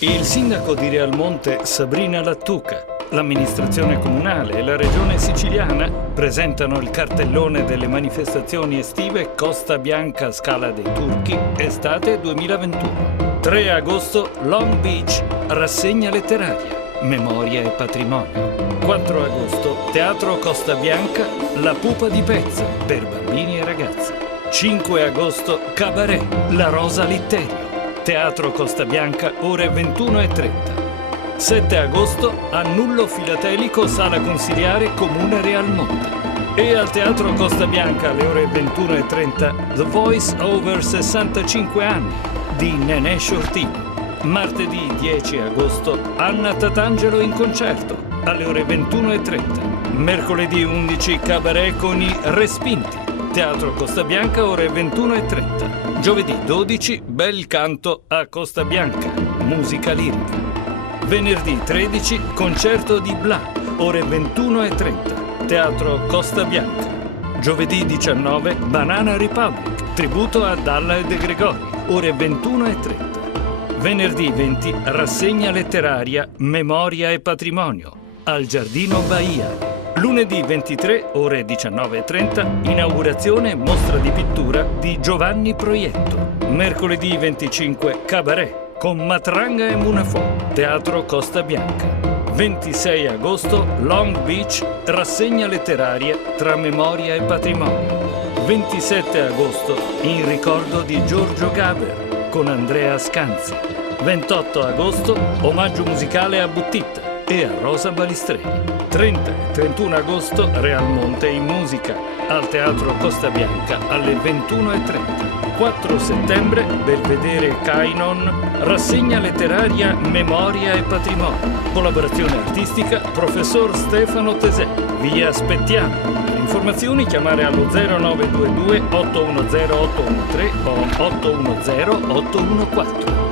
Il sindaco di Realmonte, Sabrina Lattuca, l'amministrazione comunale e la regione siciliana presentano il cartellone delle manifestazioni estive Costa Bianca Scala dei Turchi, estate 2021. 3 agosto, Long Beach, rassegna letteraria, memoria e patrimonio. 4 agosto, Teatro Costa Bianca, La pupa di Pezza, per bambini e ragazzi. 5 agosto, Cabaret, La Rosa Litterio. Teatro Costa Bianca, ore 21:30. 7 agosto, Annullo Filatelico, Sala Consiliare, Comune Realmonte. E al Teatro Costa Bianca, alle ore 21:30, The Voice Over 65 anni di Nenè Shortino. Martedì 10 agosto, Anna Tatangelo in concerto, alle ore 21:30. Mercoledì 11, Cabaret con i Respinti. Teatro Costa Bianca, ore 21:30. Giovedì 12, Bel canto a Costa Bianca, musica lirica. Venerdì 13, concerto di Bla, ore 21:30, Teatro Costa Bianca. Giovedì 19, Banana Republic, tributo a Dalla e De Gregori, ore 21:30. Venerdì 20, rassegna letteraria Memoria e Patrimonio, al Giardino Bahia. Lunedì 23, ore 19:30, inaugurazione mostra di pittura di Giovanni Proietto. Mercoledì 25, Cabaret con Matranga e Munafò, Teatro Costa Bianca. 26 agosto, Long Beach, rassegna letteraria tra memoria e patrimonio. 27 agosto, in ricordo di Giorgio Gaber con Andrea Scanzi. 28 agosto, omaggio musicale a Buttitta e a Rosa Balistreri. 30 e 31 agosto, Realmonte in musica, al Teatro Costa Bianca alle 21:30. 4 settembre, Belvedere Kainon, rassegna letteraria Memoria e Patrimonio. Collaborazione artistica, Professor Stefano Tesè. Vi aspettiamo. Per informazioni chiamare allo 0922 810 813 o 810 814.